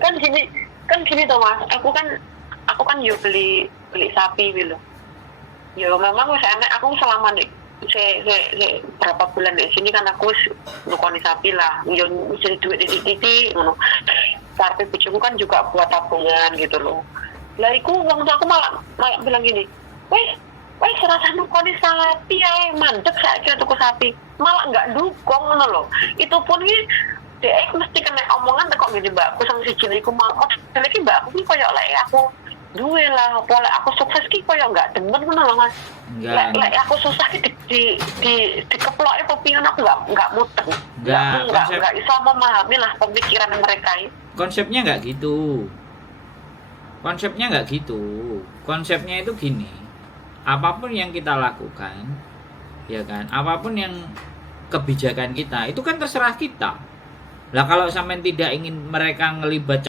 kan gini toh Mas, aku kan yo beli sapi gitu. Yo memang wis enek aku selama nih berapa bulan di sini kan aku nukoni sapi lah, yo mesti duit titik ngono. Sapi bojoku kan juga buat tabungan gitu loh. Lah iku wong tua aku malah bilang gini, weh serasa nukoni sapi ya, mandek saya tuku sapi. Malah nggak dukung ngono loh. Itu pun ini dia mesti kena omongan kok gini mbakku sang siji iku mau lagi mbakku ki koyo lek aku duwe lah, apa lek aku sukses ki koyo enggak demen ngono lho Mas. Lek aku susah ki dikeploki pepingan aku enggak muter. Enggak bisa memahami lah pemikiran mereka ini. Konsepnya nggak gitu. Konsepnya itu gini. Apapun yang kita lakukan, ya kan? Apapun yang kebijakan kita, itu kan terserah kita. Lah kalau sampean tidak ingin mereka ngelibat